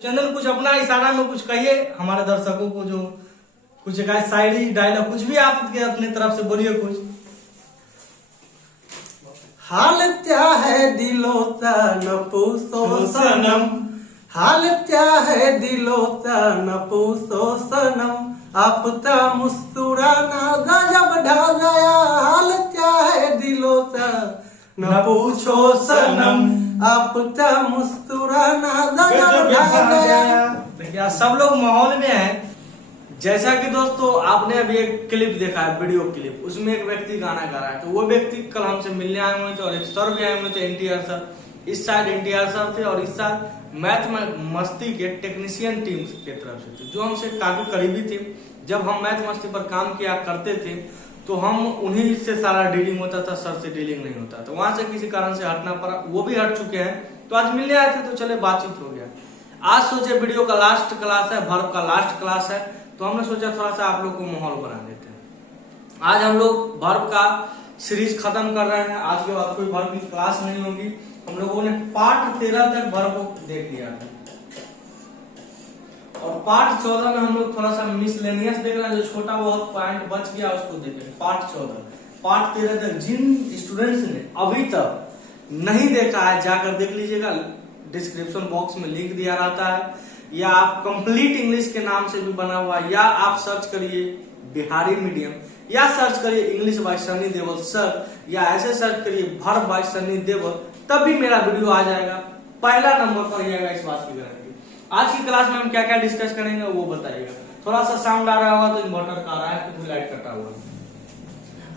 चंदन कुछ अपना इशारा में कुछ कहिए हमारे दर्शकों को, जो कुछ एक शायरी डायलॉग कुछ भी आप अपनी तरफ से बोलिए कुछ। हाल क्या है दिलों का न पूछो सनम, हाल क्या है दिलों का न पूछो सनम, आपका मुस्कुराना गजब ढा गया। हाल क्या है दिलों का न पूछो सनम, आपका मुस्कुराना गजब ढा गया। देखिए सब लोग माहौल में है। जैसा कि दोस्तों आपने अभी एक क्लिप देखा है, वीडियो क्लिप, उसमें एक व्यक्ति गाना गा रहा है। तो वो व्यक्ति कल हमसे मिलने आए हुए थे और एक सर भी आए हुए थे, एनटीआर सर। इस साइड एनटीआर सर थे और इस साइड मैथ मस्ती के टेक्नीशियन टीम के तरफ से थे, जो हमसे काफी करीबी थे। जब हम मैथ मस्ती पर काम किया करते थे तो हम उन्हीं से सारा डीलिंग होता था, सर से डीलिंग नहीं होता। तो वहां से किसी कारण से हटना पड़ा, वो भी हट चुके हैं। तो आज मिलने आए थे तो चले बातचीत हो गया। आज सोचे वीडियो का लास्ट क्लास है, वर्ब का लास्ट क्लास है, तो हमने सोचा थोड़ा सा आप लोग को माहौल बना देते हैं। आज हम लोग वर्ब का सीरीज खत्म कर रहे हैं। आज के बाद कोई वर्ब की क्लास नहीं होगी। हम लोगों ने पार्ट 13 तक वर्ब को देख लिया था और पार्ट 14 में हम लोग थोड़ा सा मिसलेनियस देख रहे हैं, जो छोटा बहुत पॉइंट बच गया उसको देखेंगे। पार्ट 14 पार्ट 13 तक जिन स्टूडेंट्स ने अभी तक नहीं देखा है जाकर देख लीजिएगा। डिस्क्रिप्शन बॉक्स में लिंक दिया रहता है, या आप कंप्लीट इंग्लिश के नाम से भी बना हुआ है, या आप सर्च करिए बिहारी मीडियम, या सर्च करिए English by Sunny Deol sir, या ऐसे सर्च करिए वर्ब बाय सनी देवल, तब भी मेरा वीडियो आ जाएगा। पहला नंबर पर आएगा, इस बात की गारंटी। आज की क्लास में हम क्या क्या डिस्कस करेंगे वो बताइएगा। थोड़ा सा साउंड आ रहा होगा तो इन्वर्टर का आ रहा है, तो लाइट कटा हुआ है।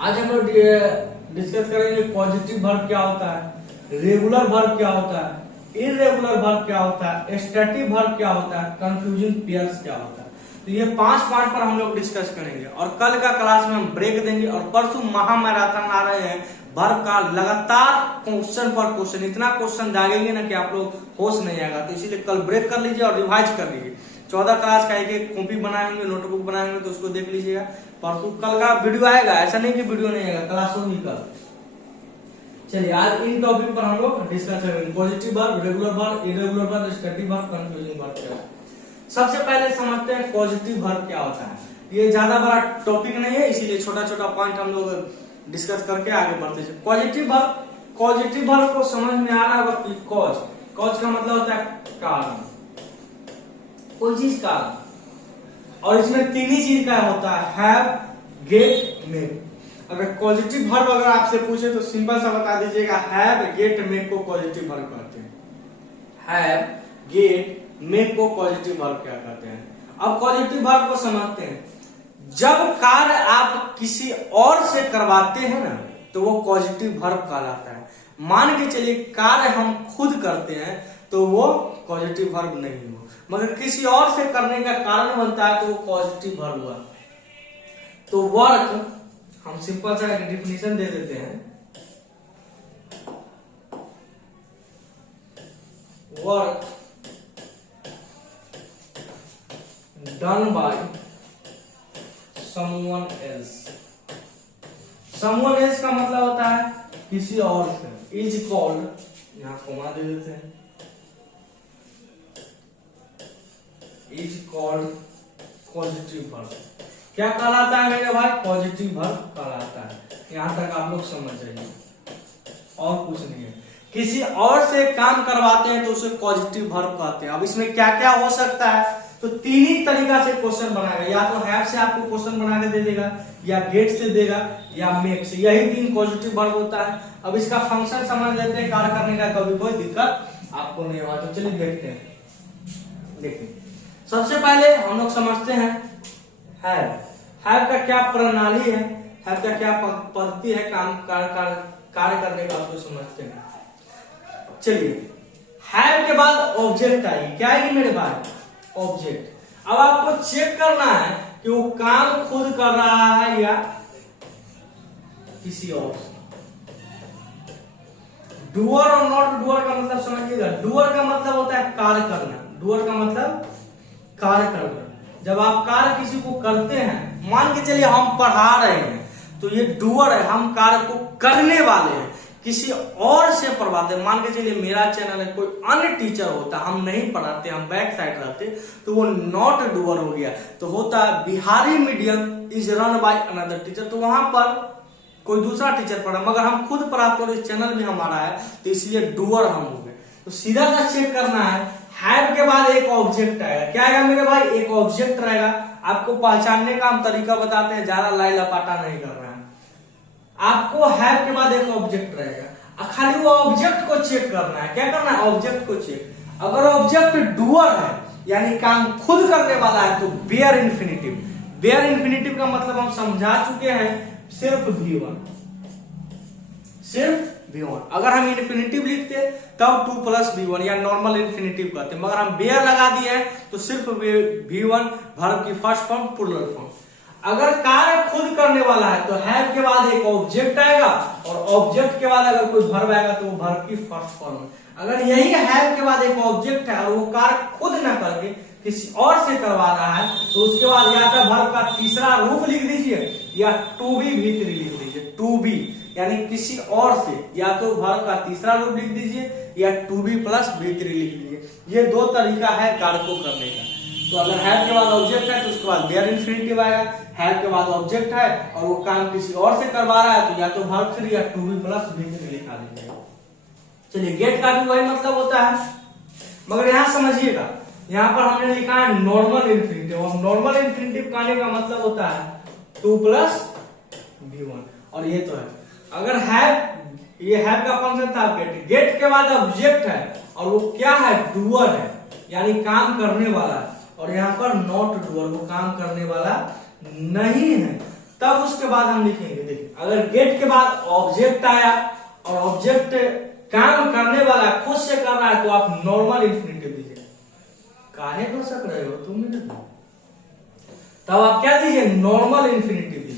आज हम लोग डिस्कस करेंगे पॉजिटिव वर्ब क्या होता है, रेगुलर वर्ब क्या होता है, इरेगुलर वर्ब क्या होता है, स्टैटिक वर्ब क्या होता है, कंफ्यूजिंग पेयर्स क्या होता है। तो ये 5 पार्ट पर हम लोग डिस्कस करेंगे और कल का क्लास में हम ब्रेक देंगे। और परसों महामैराथन आ रहे हैं वर्ब का, लगातार क्वेश्चन पर क्वेश्चन, इतना क्वेश्चन दागेंगे ना कि आप लोग होश नहीं आएगा। तो इसीलिए कल ब्रेक कर लीजिए और रिवाइज कर लीजिए। 14 क्लास का एक कॉपी बनाए होंगे, नोटबुक बनाए होंगे, तो उसको देख लीजिएगा। परसों कल का वीडियो आएगा, ऐसा नहीं कि वीडियो नहीं आएगा, क्लास होगी कल। चलिए आज इन टॉपिक पर हम लोग डिस्कस करेंगे। Positive verb, regular verb, irregular verb, static verb, confusing verb क्या है। सबसे पहले समझते हैं पॉजिटिव वर्ब क्या होता है। ये ज्यादा बड़ा टॉपिक नहीं है, इसीलिए छोटा छोटा पॉइंट हम लोग डिस्कस करके आगे बढ़ते हैं। पॉजिटिव वर्ब को समझ में आ रहा होगा कि कॉज का मतलब होता है कारण, कोई चीज कारण, और इसमें 3 ही चीज का होता है, हैव, गेट, मेक। अगर पॉजिटिव वर्ब अगर आपसे पूछे तो सिंपल सा बता दीजिएगा, हैव, गेट, मेक को पॉजिटिव वर्ब कहते हैं। हैव, गेट, मेक को पॉजिटिव वर्ब क्या कहते हैं। अब पॉजिटिव वर्ब को समझते हैं। जब कार्य आप किसी और से करवाते हैं ना, तो वो पॉजिटिव वर्ब कहलाता है। मान के चलिए कार्य हम खुद करते हैं तो वो पॉजिटिव वर्ब नहीं हो, मगर किसी और से करने का कारण बनता है तो वो पॉजिटिव वर्ब हुआ। तो वर्क हम सिंपल सा एक डिफिनेशन दे देते हैं। Work done by someone else. Someone else का मतलब होता है किसी और से। इज कॉल्ड, यहां कोमा दे देते हैं, इज कॉल्ड पॉजिटिव वर्ब। क्या कहलाता है मेरे भाई? पॉजिटिव वर्ब कहलाता है। यहां तक आप लोग समझ जाइए, और कुछ नहीं है। किसी और से काम करवाते हैं तो उसे पॉजिटिव वर्ब कहते हैं। अब इसमें क्या क्या हो सकता है, तो 3 ही तरीका से क्वेश्चन बनाएगा। या तो हैव से आपको क्वेश्चन बना के दे देगा, या गेट से देगा, या मेक से। यही 3 पॉजिटिव वर्ब होता है। अब इसका फंक्शन समझ लेते हैं, कार्य करने का कभी कोई दिक्कत आपको नहीं होगा। तो चलिए देखते हैं। देखिए सबसे पहले हम लोग समझते हैं हैव का क्या प्रणाली है, हैव का क्या पद्धति है काम कार्य करने का, उसको समझते हैं। चलिए हैव के बाद ऑब्जेक्ट आएगी। क्या आएगी मेरे भाई? ऑब्जेक्ट। अब आपको चेक करना है कि वो काम खुद कर रहा है या किसी और से। डूअर और नॉट डूअर का मतलब समझिएगा। डूअर का मतलब होता है कार्य करना, डूअर का मतलब कार्य करना। जब आप कार्य किसी को करते हैं, मान के चलिए हम पढ़ा रहे हैं, तो ये डूअर है, हम कार्य को करने वाले हैं। किसी और से पढ़वाते, मान के चलिए मेरा चैनल है, कोई अन्य टीचर होता, हम नहीं पढ़ाते, हम बैक साइड रहते, तो वो नॉट डूअर हो गया। तो होता है Bihari medium is run by another teacher, तो वहां पर कोई दूसरा टीचर पढ़ा, मगर हम खुद पढ़ाते और चैनल भी हमारा है, तो इसलिए डूअर हम हो गए। तो सीधा सा चेक करना है, हैव के बाद एक ऑब्जेक्ट आएगा, क्या आएगा मेरे भाई, एक ऑब्जेक्ट रहेगा। आपको पहचानने का हम तरीका बताते हैं, ज्यादा लाई लपाटा नहीं कर रहे हैं। आपको हैव के बाद एक ऑब्जेक्ट रहेगा, खाली वो ऑब्जेक्ट को चेक करना है। क्या करना है, ऑब्जेक्ट को चेक। अगर ऑब्जेक्ट डूअर है यानी काम खुद करने वाला है, तो बेयर इन्फिनिटिव। बेयर इन्फिनिटिव का मतलब हम समझा चुके हैं, सिर्फ V1, सिर्फ V1। अगर हम इन्फिनिटिव लिखते तब 2 + V1 या नॉर्मल इन्फिनिटिव कहते, मगर हम बेयर लगा दिए हैं तो सिर्फ V1 वर्ब की फर्स्ट फॉर्म प्लूरल फॉर्म। अगर कार्य खुद करने वाला है तो हैव के बाद एक ऑब्जेक्ट आएगा, और ऑब्जेक्ट के बाद अगर कोई वर्ब आएगा तो वो वर्ब की फर्स्ट फॉर्म है। अगर यही हैव के बाद एक ऑब्जेक्ट है और वो कार्य खुद ना करके किसी और से करवा रहा है, तो उसके बाद या तो वर्ब का तीसरा रूप लिख दीजिए या टू बी V3 लिख दीजिए। टू बी यानी किसी और से, या तो वर्ब का तीसरा रूप लिख दीजिए या टू बी + V3 लिख दीजिए। ये दो तरीका है कार्य को करने का। तो अगर हैव के बाद ऑब्जेक्ट है तो उसके बाद बेयर इन्फिनिटिव आएगा, हैव के बाद ऑब्जेक्ट है और वो काम किसी और से करवा रहा है तो या तो वर्ब 3 या टू बी + V3 लिखा दीजिएगा। चलिए गेट का भी वही मतलब होता है, मगर यहाँ समझिएगा, यहाँ पर हमने लिखा है नॉर्मल इन्फिनिटिव, और नॉर्मल इन्फिनिटिव कहने का मतलब होता है 2 + V1, और ये तो है। अगर हैव, ये हैव का फंक्शन था गेट, गेट के बाद ऑब्जेक्ट है और वो क्या है, डूअर है यानी काम करने वाला है, और यहाँ पर नॉट डूअर, वो काम करने वाला नहीं है, तब उसके बाद हम लिखेंगे। देखिए अगर गेट के बाद ऑब्जेक्ट आया और ऑब्जेक्ट काम करने वाला खुद से कर रहा है तो आप नॉर्मल इन्फिनिटिव दीजिए। काहे तो सक रहे हो तुम, तब आप क्या दीजिए, नॉर्मल इन्फिनिटिव दीजिए।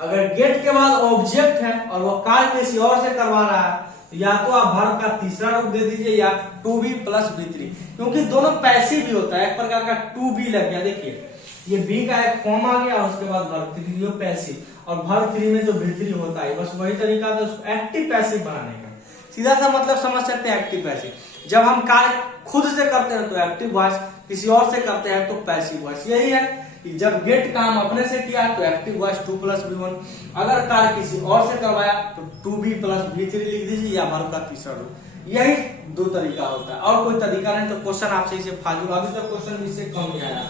अगर गेट के बाद ऑब्जेक्ट है और वो कार्य किसी और से करवा रहा है तो या तो आप वर्ब का तीसरा रूप दे दीजिए या टू बी + V3, क्योंकि दोनों पैसिव भी होता है, एक प्रकार का टू बी लग गया। देखिए ये बी का एक फॉर्म आ गया और उसके बाद वर्ब 3 पैसिव, और वर्ब 3 में तो V3 होता है, बस वही तरीका था उसको एक्टिव पैसिव बनाने का। सीधा सा मतलब समझ सकते हैं एक्टिव पैसिव। जब हम कार्य खुद से करते हैं तो एक्टिव वॉइस, किसी और से करते हैं तो पैसिव वॉइस। यही है कि जब गेट काम अपने से किया तो एक्टिव वॉइस 2 + V1, अगर कार्य किसी और से करवाया तो 2B + V3 लिख दीजिए या वर्ब का तीसरा रूप। यही दो तरीका होता है, और कोई तरीका नहीं। तो क्वेश्चन आपसे इसे फाजूल, अभी तक क्वेश्चन इससे कम नहीं आया।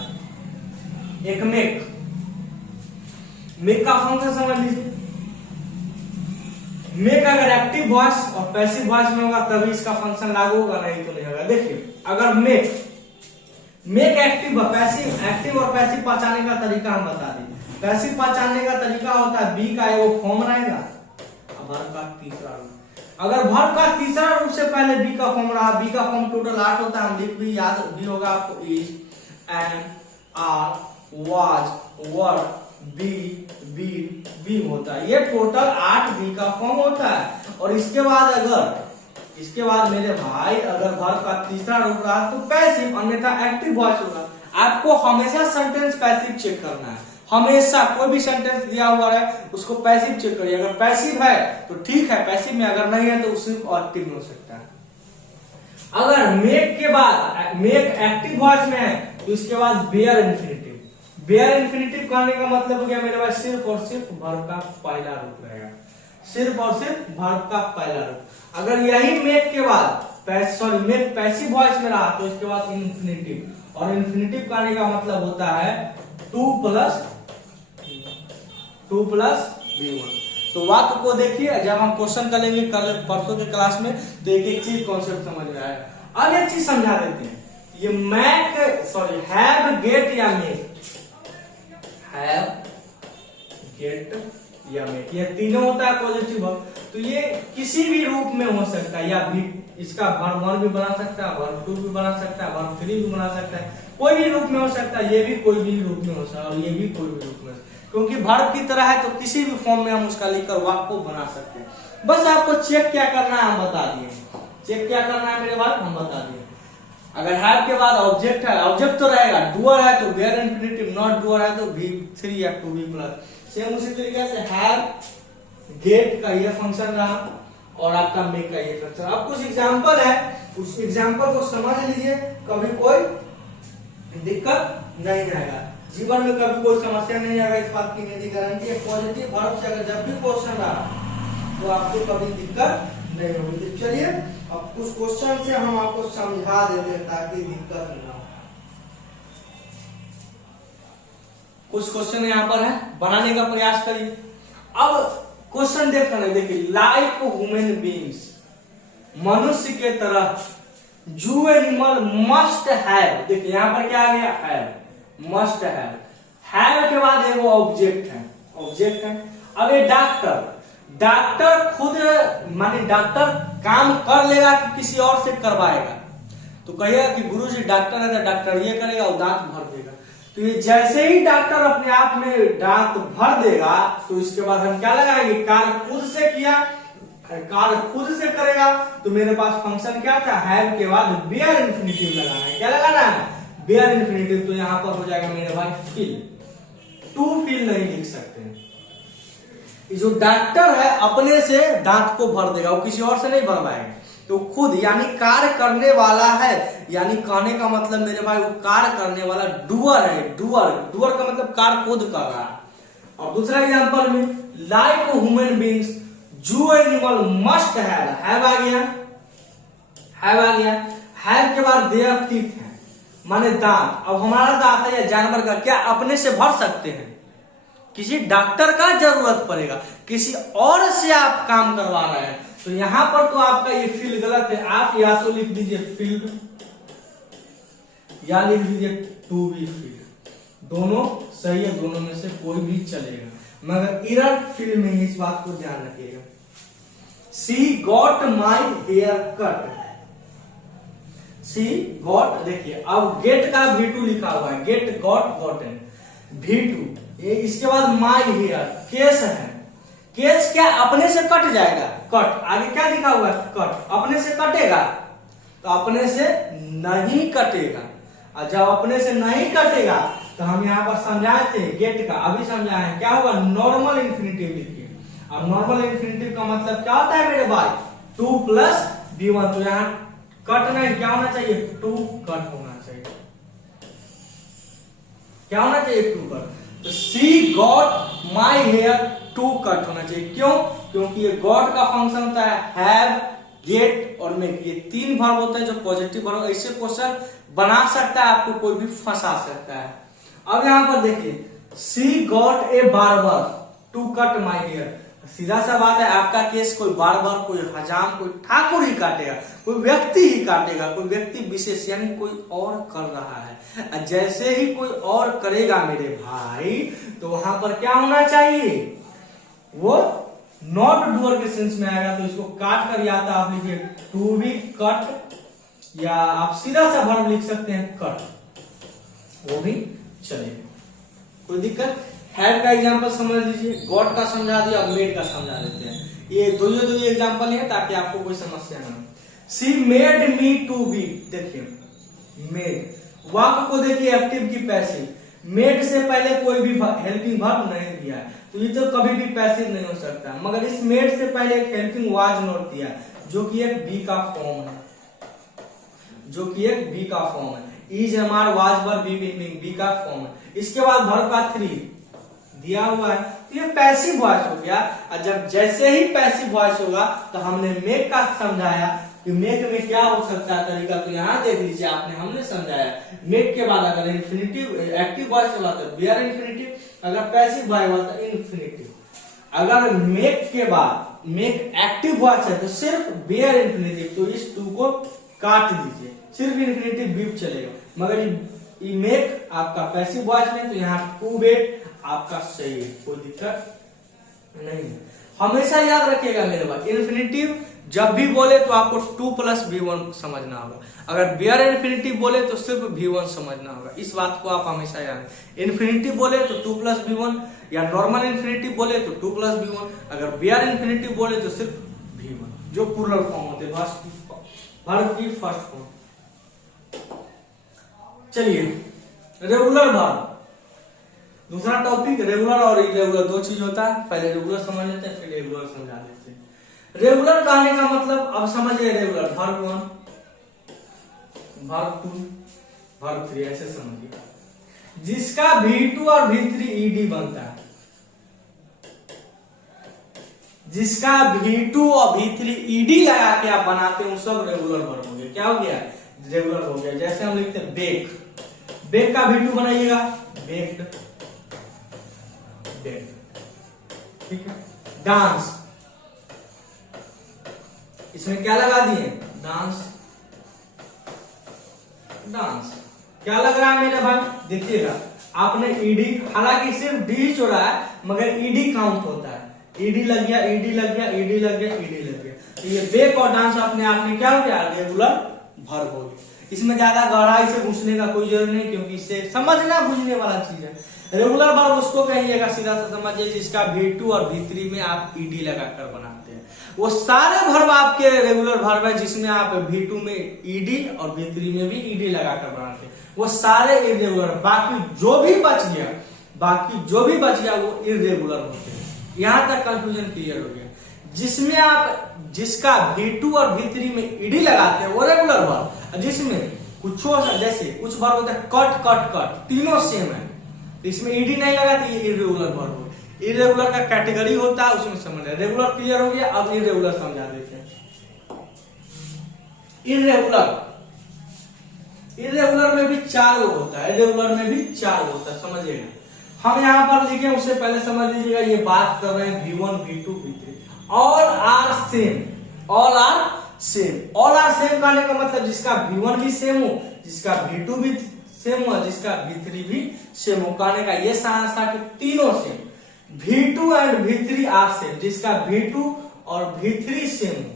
एक मेक, मेक का फंक्शन समझ लीजिए। मेक अगर एक्टिव वॉइस और पैसिव वॉइस में होगा तभी इसका फंक्शन लागू होगा, नहीं तो नहीं होगा। देखिए अगर मेक एक्टिव, पैसिव, एक्टिव और पैसिव पहचानने का तरीका हम बता दें। पैसिव पहचानने का तरीका होता है बी का वो फॉर्म रहेगा, वर्ब का तीसरा रूप। अगर वर्ब का तीसरा रूप से पहले बी का फॉर्म रहा, बी का फॉर्म टोटल 8 होता है, हम लिख भी याद भी होगा आपको, is, am, are, was, were, be, be होता है। ये टोटल 8 बी का फॉर्म होता है। और इसके बाद मेरे भाई अगर वर्ब का तीसरा रूप रहा तो पैसिव, अन्यथा एक्टिव वॉइस होगा। आपको हमेशा सेंटेंस पैसिव चेक करना है, हमेशा कोई भी सेंटेंस दिया हुआ है उसको पैसिव चेक करिए। अगर पैसिव है तो ठीक है, पैसिव में अगर नहीं है तो सिर्फ एक्टिव में हो सकता है। अगर मेक के बाद, मेक एक्टिव वॉइस में है तो इसके बाद बेयर इन्फिनिटिव। बेयर इन्फिनिटिव कहने का मतलब हो गया मेरे पास सिर्फ और सिर्फ वर्ब का पहला रूप रहेगा, सिर्फ और सिर्फ वर्ब का पहला रूप। अगर यही मेक के बाद मेक पैसिव वॉइस में रहा तो इसके बाद इन्फिनिटिव, और इन्फिनिटिव कहने का मतलब होता है 2 + V1। तो वाक्य को देखिए, जब हम क्वेश्चन करेंगे कल परसों के क्लास में तो एक एक चीज कॉन्सेप्ट समझ में आएगा। अब एक चीज समझा देते हैं, ये हैव, गेट या मेक, हैव, गेट या मेक, ये तीनों होता है पॉजिटिव वर्ब। तो ये किसी भी रूप में हो सकता है, या भी इसका वर्ब 1 भी बना सकता है, वर्ब 2 भी बना सकता है, वर्ब 3 भी बना सकता है, कोई भी रूप में हो सकता है। ये भी कोई भी रूप में हो सकता है और ये भी कोई भी रूप में, क्योंकि वर्ब की तरह है तो किसी भी फॉर्म में हम उसका लिखकर वाक्य को बना सकते हैं। बस आपको चेक क्या करना है हम बता दिए, चेक क्या करना है मेरे बाद हम बता दिए। अगर हैव के बाद ऑब्जेक्ट है, ऑब्जेक्ट तो रहेगा, डूअर है तो बेयर इन्फिनिटिव, नॉट डूअर है तो V3 या 2B+। सेम उसी तरीके से हैव, गेट का ये फंक्शन रहा, और आपका मेक का ये फ्रैक्शन। अब कुछ एग्जांपल है, उस एग्जांपल को समझ लीजिए, कभी कोई दिक्कत नहीं आएगा, जीवन में कभी कोई समस्या नहीं आएगा, इस बात की मेरी गारंटी है। पॉजिटिव वर्ब से अगर जब भी क्वेश्चन आए तो आपको कभी दिक्कत नहीं होगी। तो चलिए अब कुछ क्वेश्चन से हम आपको समझा देते हैं ताकि दिक्कत ना हो। कुछ क्वेश्चन यहाँ पर है, बनाने का प्रयास करिए। अब क्वेश्चन देखिए, लाइक ह्यूमन बीइंग्स, मनुष्य के तरह, जू एनिमल मस्ट हैव, देखिए यहाँ पर क्या आ गया, हैव, मस्ट हैव के बाद एक ऑब्जेक्ट है। अब ये डॉक्टर खुद माने डॉक्टर काम कर लेगा कि किसी और से करवाएगा? तो कहिएगा कि गुरुजी डॉक्टर है तो डॉक्टर ये करेगा, वो दांत भर देगा। तो ये जैसे ही डॉक्टर अपने आप में दांत भर देगा तो इसके बाद हम क्या लगाएंगे, कार्य खुद से किया, कार्य खुद से करेगा। तो मेरे पास फंक्शन क्या था, हैव के बाद बेयर इंफिनिटिव लगाना है। क्या लगाना है, बेयर इंफिनिटिव। तो यहाँ पर हो जाएगा मेरे भाई फील, टू फील नहीं लिख सकते हैं। जो डॉक्टर है अपने से दांत को भर देगा, वो किसी और से नहीं भरवाएगा, तो खुद यानी कार्य करने वाला है। यानी कहने का मतलब मेरे भाई वो कार्य करने वाला डूअर है। डूअर का मतलब कार्य खुद कर रहा है। और दूसरा एग्जांपल में, लाइक ह्यूमन बीइंग्स, जू एनिमल मस्ट हैव आ गया, हैव के बाद देयर टीथ है, माने दांत। अब हमारा दांत है या जानवर का, क्या अपने से भर सकते हैं? किसी डॉक्टर का जरूरत पड़ेगा, किसी और से आप काम करवा रहे हैं। तो यहां पर तो आपका ये फील गलत है, आप या तो लिख दीजिए फील्ड या लिख दीजिए टू बी फील्ड, दोनों सही है, दोनों में से कोई भी चलेगा, मगर इरर फील्ड में इस बात को ध्यान रखिएगा। See got my hair cut, see got, देखिए अब गेट का V2 लिखा हुआ है, गेट गॉट गॉटन, V2, ये इसके बाद माई हेयर, केस है, केस क्या अपने से कट जाएगा, कट, आगे क्या लिखा हुआ है, कट, अपने से कटेगा? तो अपने से नहीं कटेगा। और जब अपने से नहीं कटेगा तो हम यहाँ पर समझाए थे गेट का, अभी समझाए क्या होगा, नॉर्मल इंफिनिटिव लिखिए। और नॉर्मल इंफिनिटिव का मतलब क्या होता है मेरे भाई, 2 + V1। तो यहाँ कट नहीं, क्या होना चाहिए, 2 कट होना चाहिए, क्या होना चाहिए, 2 कट। तो सी गॉट माई हेयर, 2 कट होना चाहिए। क्यों? क्योंकि ये गॉट का फंक्शन होता है हैव, गेट और मेक, ये 3 वर्ब होते हैं जो पॉजिटिव वर्ब। ऐसे क्वेश्चन बना सकता है, आपको कोई भी फंसा सकता है। अब यहां पर देखिए, see got a barber to cut my hair, सीधा सा बात है, आपका केस कोई बार्बर, कोई हजाम, कोई ठाकुर ही काटेगा, कोई व्यक्ति ही काटेगा, कोई व्यक्ति विशेष यानी कोई और कर रहा है। जैसे ही कोई और करेगा मेरे भाई, तो वहां पर क्या होना चाहिए, वो नॉट डूअर के सेंस में आएगा। तो इसको काट कर या तो आप लिखिए टू बी कट, या आप सीधा सा वर्ब लिख सकते हैं कट, वो भी चलेगा, कोई दिक्कत। हैव का एग्जांपल समझ लीजिए, गॉट का समझा दिया, मेड का समझा देते हैं। ये दो एग्जांपल है ताकि आपको कोई समस्या ना हो। She made me to be, देखिए मेड, वाक्य को देखिए एक्टिव की पैसिव, मेड से पहले कोई भी हेल्पिंग वर्ब नहीं दिया है, तो ये तो कभी भी पैसिव नहीं हो सकता। मगर इस मेड से पहले एक हेल्पिंग वाज नोट दिया जो कि एक बी का फॉर्म है, जो कि एक बी का फॉर्म है। इज हमार was were be beginning, be का फॉर्म है। इसके बाद वर्ब का 3 दिया हुआ है, तो ये पैसिव वॉइस हो गया। और जब जैसे ही पैसिव वॉइस होगा तो हमने मेक का समझाया कि मेक में क्या हो सकता है तरीका, तो यहाँ देख लीजिए आपने, हमने समझाया मेक के बाद अगर इंफिनिटिव एक्टिव वॉइस होगा तो बेयर इंफिनिटिव, अगर पैसिव वॉइस होगा तो इंफिनिटिव। अगर मेक के बाद मेक एक्टिव वॉइस है तो सिर्फ बेयर इंफिनिटिव, तो इस 2 को काट दीजिए, सिर्फ इंफिनिटिव बीप चलेगा। मगर ये मेक आपका पैसिव वॉइस में, तो यहाँ टू बेट आपका सही है, कोई दिक्कत नहीं है। हमेशा याद रखिएगा मेरे भाई, इंफिनिटिव जब भी बोले तो आपको 2 + V1 समझना होगा, अगर बेयर इंफिनिटिव बोले तो सिर्फ V1 समझना होगा। इस बात को आप हमेशा याद, इंफिनिटिव बोले तो 2 + V1, या नॉर्मल इंफिनिटिव बोले तो 2 + V1, अगर बेयर इंफिनिटिव बोले तो सिर्फ V1, जो प्लूरल फॉर्म होते हैं, वर्ब की फर्स्ट फॉर्म। चलिए रेगुलर वर्ब, दूसरा टॉपिक रेगुलर और इरेगुलर, 2 चीज होता है। पहले रेगुलर समझ लेते हैं, फिर रेगुलर समझा लेते हैं। रेगुलर कहने का मतलब अब समझिए, रेगुलर वर्ब 1, वर्ब 2, वर्ब 3 ऐसे समझिए, जिसका V2 और V3 ईडी बनता है, जिसका V2 और V3 ईडी लगा के आप बनाते हो सब रेगुलर वर्ब हो गया। क्या हो गया? रेगुलर हो गया। जैसे हम लिखते हैं बेक, बेक का V2 बनाइएगा बेक्ड, बेक्ड, ठीक है। डांस, इसमें क्या लगा दिए? Dance, dance. क्या लग रहा है मेरे भाई? देखिएगा आपने ईडी, हालांकि सिर्फ डी ही छोड़ा है मगर ईडी काउंट होता है। ईडी लग गया, ईडी लग गया, ईडी लग गया, ईडी लग गया, तो ये बेक और डांस अपने आप में क्या हो गया? रेगुलर वर्ब हो गया। इसमें ज्यादा गहराई से घुसने का कोई जरूरत नहीं, क्योंकि इससे समझना बुझने वाला चीज है। रेगुलर वर्ब उसको कहिएगा, सीधा सा समझिए, जिसका V2 और V3 में आप ईडी लगाकर बनाते हैं। वो सारे वर्ब आपके रेगुलर वर्ब है जिसमें आप V2 में ईडी और V3 में भी ईडी लगाकर बनाते हैं, वो सारे इरेगुलर। बाकी जो भी बच गया, बाकी जो भी बच गया वो इरेगुलर होते हैं। यहां तक कंफ्यूजन क्लियर हो गया। जिसमें आप जिसका V2 और V3 में ईडी लगाते हैं वो रेगुलर वर्ब, जिसमें कुछ जैसे कुछ वर्ब होता है कट कट कट, तीनों सेम है, इसमें ईडी नहीं लगाते, ये इरेगुलर वर्ब हो। इरेगुलर का कैटेगरी होता है, उसमें समझ रहे। रेगुलर क्लियर हो गया, अब इरेगुलर समझा देते हैं। इरेगुलर, इरेगुलर में भी 4 वो होता है, इरेगुलर में भी 4 होता है, समझिएगा। हम यहाँ पर लिखे उससे पहले समझ लीजिएगा, ये बात कर रहे हैं V1, V2, V3, all are same, all are same. All are same कहने का मतलब जिसका V1 भी सेम हो, जिसका V2 भी सेम हो, जिसका V3 भी सेम हो, कहने का ये सारा था कि तीनों same. V2 and V3 are same, जिसका V2 और V3 सेम हो,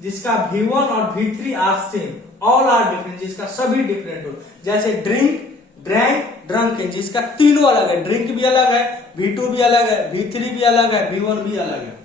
जिसका V1 और V3 are same, all are different, जिसका सभी डिफरेंट हो। जैसे ड्रिंक, ड्रैंक, ड्रंक है, जिसका तीनों अलग है, ड्रिंक भी अलग है, V2 भी अलग है, V3 भी अलग है, V1 भी अलग है।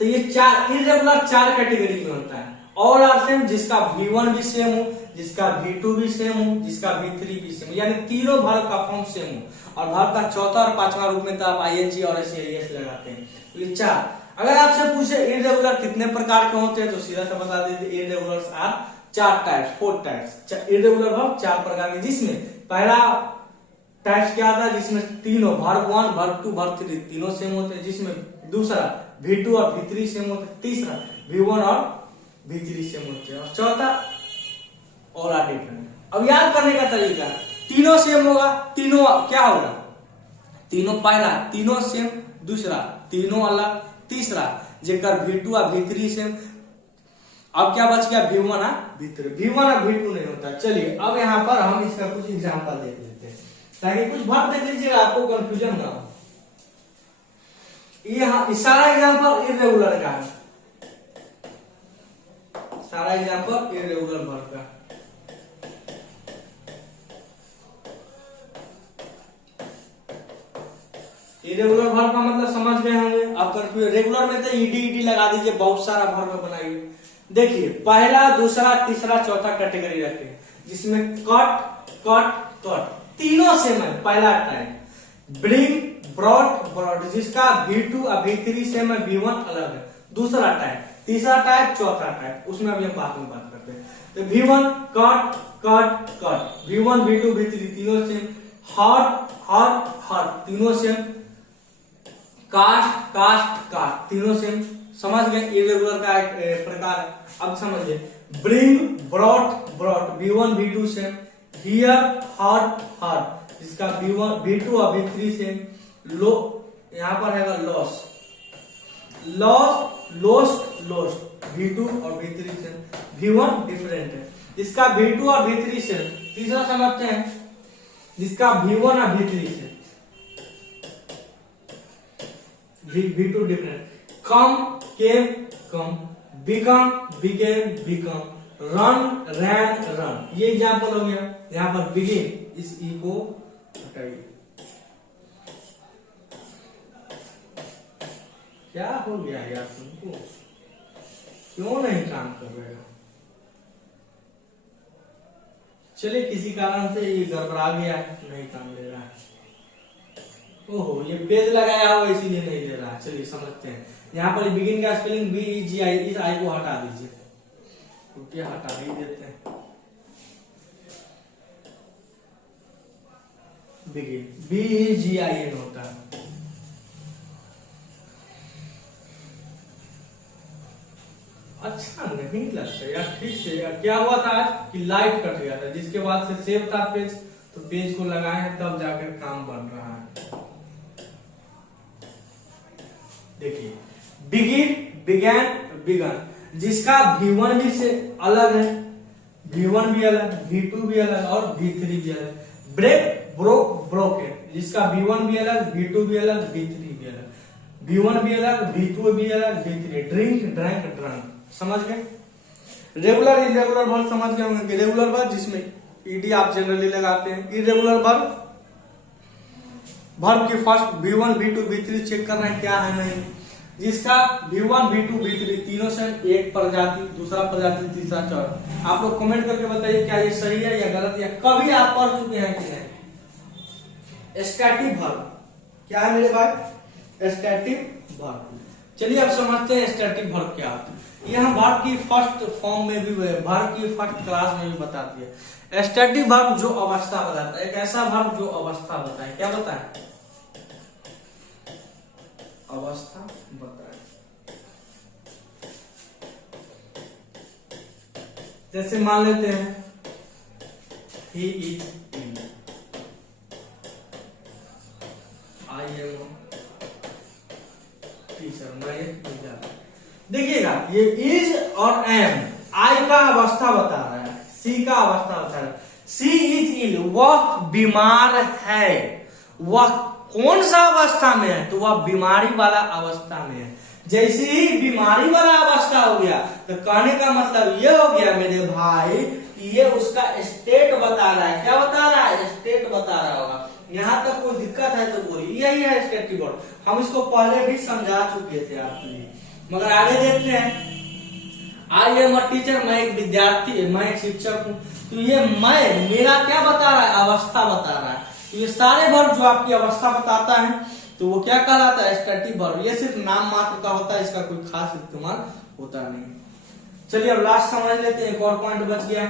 तो ये 4 इरेगुलर 4 कैटेगरी में होता है। ऑल आर सेम, जिसका V1 भी सेम हो, जिसका V2 भी सेम हो, जिसका V3 भी सेम हो, यानी तीनों वर्ब का फॉर्म सेम हो। और वर्ब का चौथा और पांचवा रूप में तो आप ING और SES लगाते हैं। तो ये 4। अगर आपसे पूछे इरेगुलर कितने प्रकार के होते हैं तो सीधा सा बता दीजिए, irregulars are 4 types, 4 types. Irregular verb 4 प्रकार के, जिसमें पहला टाइप्स क्या था, जिसमें तीनों वर्ब 1, वर्ब 2, वर्ब 3 तीनों सेम होते हैं, जिसमें दूसरा V2 और V3 सेम होते हैं, तीसरा V1 और V3 सेम होते हैं, और चौथा ऑल आर डिफरेंट। अब याद करने का तरीका, तीनों सेम होगा, तीनों क्या होगा? तीनों पहला तीनों सेम, दूसरा तीनों अलग, तीसरा जेकर V2 और V3 सेम। अब क्या बच गया? V1 और V3। V1 और V2 नहीं होता। चलिए अब यहाँ पर हम इसका कुछ एग्जांपल देख लेते हैं, ताकि कुछ बात देख लीजिएगा, आपको कंफ्यूजन ना हो। ये सारा एग्जांपल इरेगुलर का है, सारा एग्जांपल इरेगुलर वर्ब का। इरेगुलर वर्ब का मतलब समझ गए होंगे। अब कंफ्यूजन, रेगुलर में तो ईडी लगा दीजिए, बहुत सारा वर्ब बनाइए। देखिए पहला, दूसरा, तीसरा, चौथा कैटेगरी रखे, जिसमें कट कट कट तीनों सेम है। पहला टाइप ब्रिंग, ब्रॉट, ब्रॉड, जिसका V2 और V3 सेम है, V1 अलग है। दूसरा टाइप, तीसरा टाइप, चौथा टाइप, उसमें अभी हम बाद में बात करते हैं। तो V1 cut cut cut, V1, V2, V3 तीनों सेम। हॉट हॉट हॉट तीनों सेम। कास्ट कास्ट कास्ट तीनों सेम। समझ गए? इरेगुलर का एक प्रकार है। अब समझिए, bring, brought, brought, V1, V2 same. Here, hot hot, जिसका V2 और V3 सेम। लो, यहां पर है loss, loss, lost, lost, V2 और V3 सेम। V1 डिफरेंट है, जिसका V2 और V3 सेम। तीसरा समझते हैं, जिसका V1 और V3 सेम, V2 डिफरेंट। कम, केम, कम, बिकम, बिकेम, बिकम, रन, रैन, रन। ये एग्जांपल हो गया। यहां पर बिगिन, इस ई को हटाइए। क्या हो गया यार तुमको, क्यों नहीं काम कर रहे हो? चलिए किसी कारण से ये गड़बड़ा गया, नहीं काम ले रहा है। ओहो, ये पेज लगाया हो इसीलिए नहीं दे रहा है। चलिए समझते हैं। यहाँ पर बिगिन का स्पेलिंग BEGI, इस आई को हटा दीजिए, क्योंकि हटा ही देते हैं। बिगिन BEGIN होता है। अच्छा नहीं लगता यार, ठीक से यार। क्या हुआ था आज कि लाइट कट गया था, जिसके बाद से सेव था पेज, तो पेज को लगाए हैं तब जाकर काम बन रहा है। देखिए बिगिन, बिगैन, बिगन, जिसका V1 भी से अलग है, V1 भी अलग, V2 भी अलग और V3 भी अलग। ब्रेक, ब्रोक, ब्रोकन, जिसका V1 भी अलग, V2 भी अलग, V3 भी अलग, V1 भी अलग, V2 भी अलग, V3। ड्रिंक, ड्रैंक, ड्रंक, समझ गए। रेगुलर, इरेगुलर वर्ब समझ गए होंगे। रेगुलर वर्ब जिसमें ईडी आप जनरली लगाते हैं। इरेगुलर वर्ब, वर्ब की first V1, V2, V3 check करना है क्या है नहीं। जिसका V1, V2, V3 तीनों से एक प्रजाति, दूसरा प्रजाति, तीसरा चौथा। आप लोग कमेंट करके बताइए क्या ये सही है या गलत, या कभी आप पढ़ चुके हैं कि नहीं। स्टैटिक वर्ब क्या है मेरे भाई, स्टैटिक वर्ब। चलिए अब समझते हैं स्टैटिक वर्ब क्या होता है। यह वर्ब की फर्स्ट फॉर्म में भी, वर्ब की फर्स्ट क्लास में भी बताती है। स्टैटिक वर्ब जो अवस्था बताता है, एक ऐसा वर्ब जो अवस्था बताए। क्या बताए, अवस्था बताए। जैसे मान लेते हैं he is in, I am teacher, मैं विद्यार्थी। देखिएगा ये इज और एम, आई का अवस्था बता रहा है, सी का अवस्था बता रहा है। सी इज इल, वह बीमार है। वह कौन सा अवस्था में है, तो वह बीमारी वाला अवस्था में है। जैसे ही बीमारी वाला अवस्था हो गया तो कहने का मतलब ये हो गया मेरे भाई, ये उसका स्टेट बता रहा है। क्या बता रहा है, स्टेट बता रहा होगा। यहाँ तक कोई दिक्कत है तो बोलिए, यही है स्टैटिक वर्ब। हम इसको पहले भी समझा चुके थे आपके लिए, मगर आगे देखते हैं। आई एम अ टीचर, मैं एक विद्यार्थी, मैं एक शिक्षक हूँ। तो ये मैं, मेरा क्या बता रहा है, अवस्था बता रहा है। तो ये सारे वर्ब जो आपकी अवस्था बताता है तो वो क्या कहलाता है, स्टैटिक वर्ब। ये सिर्फ नाम मात्र का होता है, इसका कोई खास इस्तेमाल होता नहीं। चलिए अब लास्ट समझ लेते हैं, एक और पॉइंट बच गया,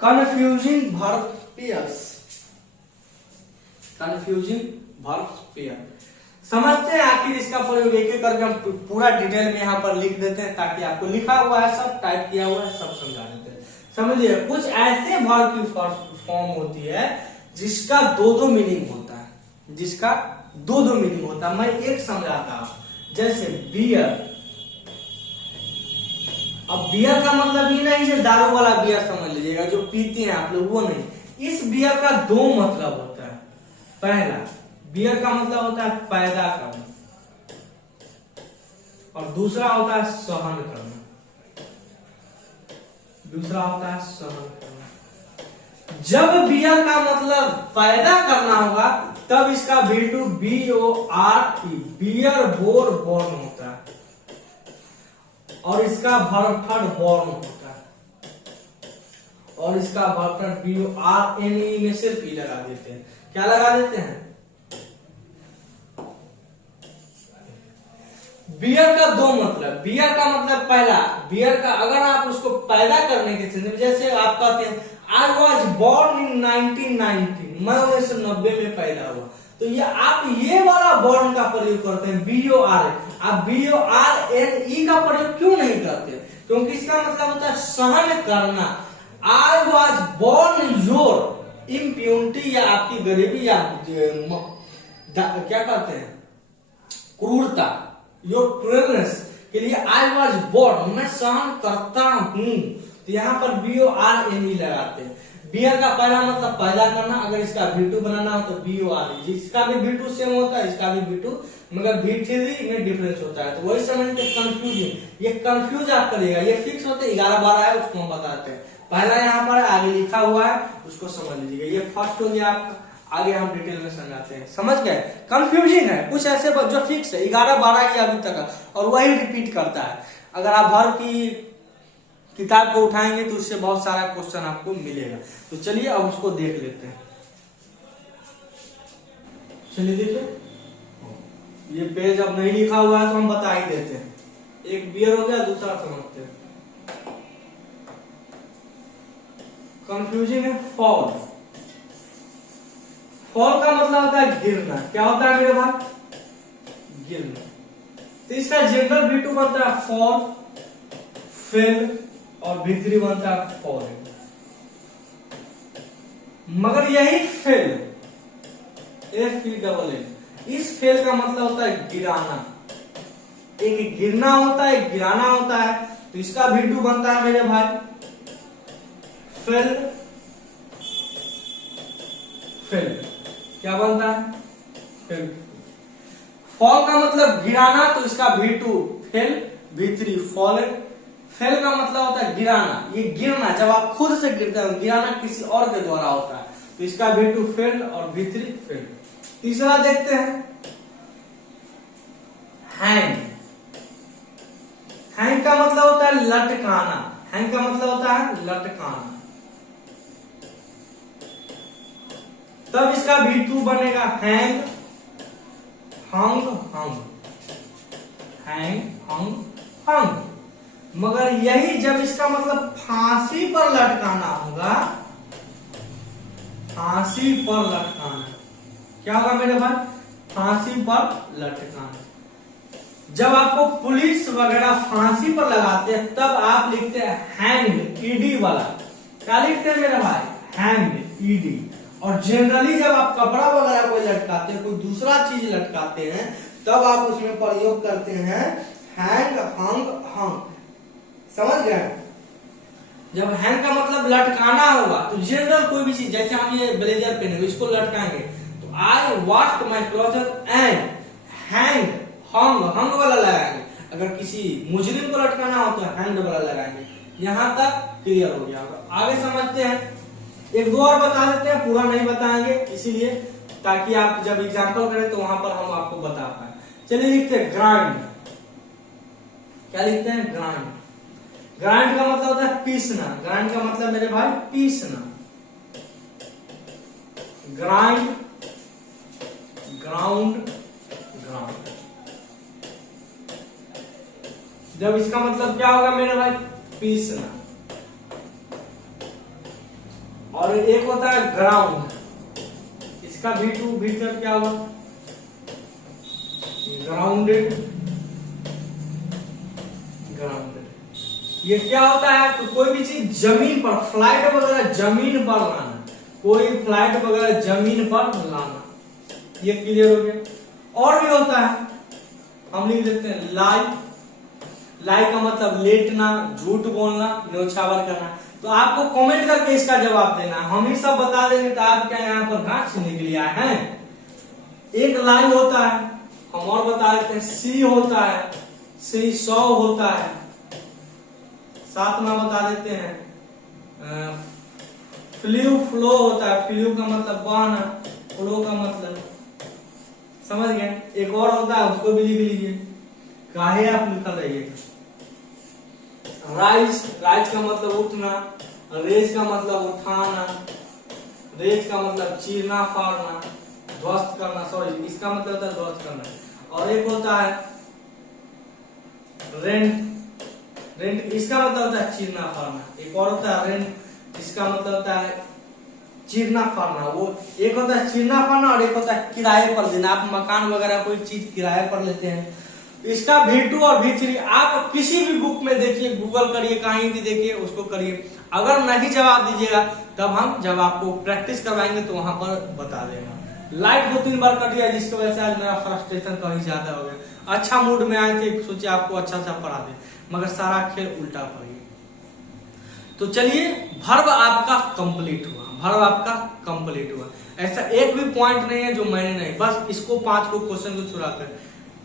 confusing verb pairs. Confusing verb pair समझते हैं आखिर इसका प्रयोग एक एक करके हम पूरा डिटेल में यहाँ पर लिख देते हैं, ताकि आपको लिखा हुआ है सब, टाइप किया हुआ है सब समझा देते हैं। समझिए कुछ ऐसे वर्ब की फॉर्म होती है जिसका दो मीनिंग होता है, जिसका दो मीनिंग होता है। मैं एक समझाता हूं, जैसे बियर। अब बियर का मतलब ये नहीं है दारू वाला बियर समझ लीजिएगा जो पीते हैं आप लोग, वो नहीं। इस बियर का दो मतलब होता है। पहला बियर का मतलब होता है पैदा करना, और दूसरा होता है सहन करना। दूसरा होता है सहन करना। जब बियर का मतलब पैदा करना होगा तब इसका V2 BORT, beer bore born होता है, और इसका भरथड बॉर्न होता है, और इसका भरथड BORNE में सिर्फ ई लगा देते हैं। क्या लगा देते हैं, बियर का दो मतलब। बियर का मतलब पहला, बियर का अगर आप उसको पैदा करने के चीज, जैसे आप कहते हैं आई वॉज बॉर्न इन 1990, मैं 1990 में पैदा हुआ, तो ये आप ये वाला बॉर्न का प्रयोग करते हैं BOR। आप BORNE का प्रयोग क्यों नहीं करते, क्योंकि इसका मतलब होता है सहन करना। I was born your impunity, या आपकी गरीबी, या क्या कहते हैं क्रूरता, योर क्रूरनेस के लिए आई वॉज बोर्न, मैं सहन करता हूं। तो यहाँ पर BORNE लगाते हैं। बियर का पहला मतलब पैदा करना, अगर इसका V2 बनाना हो तो BORE। इसका भी V2 सेम होता है, इसका भी V2, मगर V3 में डिफरेंस होता है। तो वही समझते कंफ्यूजिंग, ये कंफ्यूज आप करिएगा। ये फिक्स होते 11-12 है, उसको हम बताते हैं। पहला यहाँ पर आगे लिखा हुआ है, उसको समझ लीजिएगा। ये फर्स्ट हो गया आपका, आगे हम डिटेल में समझाते हैं। समझ गए, कंफ्यूजिंग है कुछ ऐसे जो फिक्स है 11-12 ही अभी तक, और वही रिपीट करता है। अगर आप भर की किताब को उठाएंगे तो उससे बहुत सारा क्वेश्चन आपको मिलेगा। तो चलिए अब उसको देख लेते हैं। चलिए देखिए, ये पेज अब नहीं लिखा हुआ है तो हम बता ही देते हैं। एक बियर हो गया, दूसरा समझते हैं। कंफ्यूजिंग है फॉल। फॉल का मतलब होता है गिरना। क्या होता है मेरे भाई? गिरना। तो इसका जनरल V2 बनता है फॉल, फेल, और V3 बनता है फॉलिंग। मगर यही फेल, FELL, इस फेल का मतलब होता है गिराना। एक गिरना होता है, एक गिराना होता है। तो इसका V2 बनता है मेरे भाई फेल, फेल। क्या बनता है? फेल। फॉल का मतलब गिराना, तो इसका V2 fail, V3 fallen. Fail का मतलब होता है गिराना, ये गिरना जब आप खुद से गिरते हैं, गिराना किसी और के द्वारा होता है। तो इसका V2 फेल और V3 फेल। तीसरा देखते हैं हैंग। हैंग का मतलब होता है लटकाना। हैंग का मतलब होता है लटकाना। तब इसका V2 बनेगा हैंग, हंग, हंग, हैंग, हंग, हंग। मगर यही जब इसका मतलब फांसी पर लटकाना होगा, फांसी पर लटकाना, क्या होगा मेरे भाई? फांसी पर लटकाना। जब आपको पुलिस वगैरह फांसी पर लगाते हैं तब आप लिखते हैं हैंग, ईडी वाला। क्या लिखते हैं मेरे भाई? Hang, ED. और जनरली जब आप कपड़ा वगैरह कोई लटकाते हैं, कोई दूसरा चीज लटकाते हैं, तब आप उसमें प्रयोग करते हैं हैंग, हंग, हंग। समझ गए? जब हैंग का मतलब लटकाना होगा तो जनरल कोई भी चीज, जैसे हम ये ब्लेजर पहने इसको लटकाएंगे तो I washed my clothes and hang, hung, hung वाला लगाएंगे। अगर किसी मुजरिम को लटकाना हो तो हैंग वाला लगाएंगे। यहां तक क्लियर हो गया होगा। आगे समझते हैं। एक दो और बता देते हैं, पूरा नहीं बताएंगे इसीलिए, ताकि आप जब एग्जाम्पल करें तो वहां पर हम आपको बता पाए। चलिए लिखते हैं ग्राइंड। क्या लिखते हैं? ग्राइंड। ग्राइंड का मतलब होता है पीसना। ग्राइंड का मतलब मेरे भाई पीसना। Grind, ground, ground. जब इसका मतलब क्या होगा मेरे भाई? पीसना। और एक होता है ग्राउंड, इसका V2 भीतर क्या होगा? Grounded, grounded. ये क्या होता है? तो कोई भी चीज जमीन पर, फ्लाइट वगैरह जमीन पर लाना, कोई फ्लाइट वगैरह जमीन पर लाना। ये क्लियर हो गया। और भी होता है, हम लिख देते हैं लाई। लाई का मतलब लेटना, झूठ बोलना, न्योछावर करना। तो आपको कमेंट करके इसका जवाब देना। हम ही सब बता देंगे तो आप क्या यहाँ पर घास निकल लिया है? एक लाई होता है, हम और बता देते हैं सी होता है, सी 100 होता है। सातवां बता देते हैं फ्लू, फ्लो होता है। फ्लू का मतलब बहना, फ्लो का मतलब, समझ गए? एक और होता है, उसको भी लिख लीजिए, काहे आप निकल रहिएगा। राइज, राइज का मतलब उठना। रेज का मतलब उठाना। रेज का मतलब चीरना, फाड़ना, ध्वस्त करना। सॉरी, इसका मतलब होता है ध्वस्त करना। और एक होता है रेंट। रेंट इसका मतलब होता है चीरना, फाड़ना। एक और होता है रेंट, इसका मतलब होता है चीरना, फाड़ना। वो एक होता है चीरना, फाड़ना, और एक होता है किराए पर देना। आप मकान वगैरह कोई चीज किराए पर लेते हैं। इसका V2 और V3 आप किसी भी बुक में देखिए, गूगल करिए, कहीं भी देखिए, उसको करिए। अगर नहीं जवाब दीजिएगा तब हम जब आपको प्रैक्टिस करवाएंगे तो वहां पर बता देगा। लाइट 2-3 बार कट गया जिसकी वजह से आज मेरा फ्रस्ट्रेशन कहीं ज्यादा हो गया। अच्छा मूड में आए थे, सोचे आपको अच्छा सा पढ़ा दे, मगर सारा खेल उल्टा पड़ गया। तो चलिए, भर्ब आपका कंप्लीट हुआ। भर्ब आपका कंप्लीट हुआ। ऐसा एक भी पॉइंट नहीं है जो मैंने नहीं, बस इसको 5 को क्वेश्चन को छुड़ाकर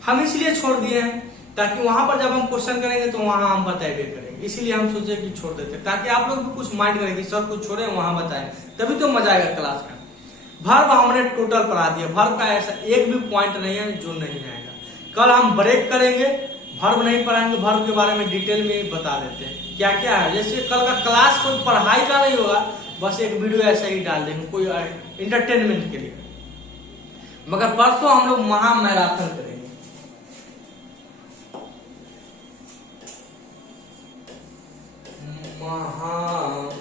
हम इसलिए छोड़ दिए हैं ताकि वहां पर जब हम क्वेश्चन करेंगे तो वहां हम बताएंगे करेंगे। इसीलिए हम सोचे कि छोड़ देते, ताकि आप लोग भी कुछ माइंड करेंगे, सर कुछ छोड़े वहां बताएं, तभी तो मजा आएगा क्लास का। भर्ब हमने टोटल पढ़ा दिया। भर्ब का ऐसा एक भी पॉइंट नहीं है जो नहीं आएगा। कल हम ब्रेक करेंगे, भर्ब नहीं पढ़ाएंगे, भर्ब के बारे में डिटेल में बता देते हैं क्या क्या है। जैसे कल का क्लास कोई पढ़ाई का नहीं होगा, बस एक वीडियो ऐसा ही डाल देंगे कोई इंटरटेनमेंट के लिए। मगर परसों हम लोग महा मैराथन करेंगे। महाभारत।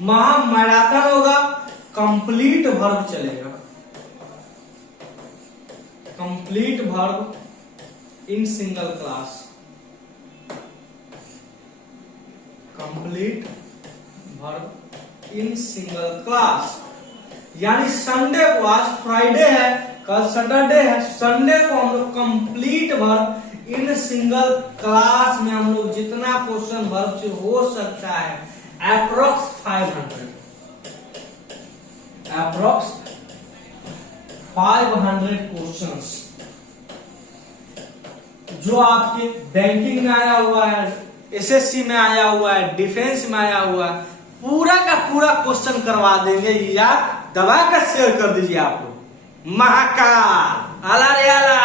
महा मैराथन होगा, कंप्लीट वर्ब चलेगा, complete verb in single class, complete verb in single class. यानी संडे को, आज फ्राइडे है, कल सैटरडे है, संडे को हम लोग complete verb in single class में हम लोग जितना क्वेश्चन वर्ब से हो सकता है अप्रोक्स 500 क्वेश्चंस जो आपके बैंकिंग में आया हुआ है, एसएससी में आया हुआ है, डिफेंस में आया हुआ है, पूरा का पूरा क्वेश्चन करवा देंगे। या दबा कर शेयर कर दीजिए आप लोग, महाकाल आला रे आला,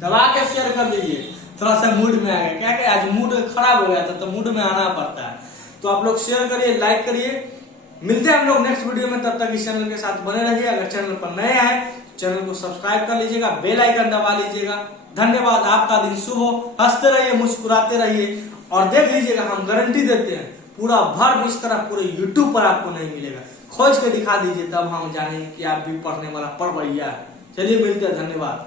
दबा के शेयर कर दीजिए। थोड़ा सा मूड में आ गया, क्या आज मूड खराब हो गया था तो मूड में आना पड़ता है। तो आप लोग शेयर करिए, लाइक करिए। मिलते हैं हम लोग नेक्स्ट वीडियो में, तब तक इस चैनल के साथ बने रहिए। अगर चैनल पर नए आए चैनल को सब्सक्राइब कर लीजिएगा, बेल आइकन दबा लीजिएगा। धन्यवाद, आपका दिन शुभ हो, हंसते रहिए, मुस्कुराते रहिए। और देख लीजिएगा, हम गारंटी देते हैं पूरा वर्ब इस तरह पूरे यूट्यूब पर आपको नहीं मिलेगा। खोज के दिखा दीजिए, तब हम जानेंगे कि आप भी पढ़ने वाला पढ़ भैया। चलिए मिलते हैं, धन्यवाद।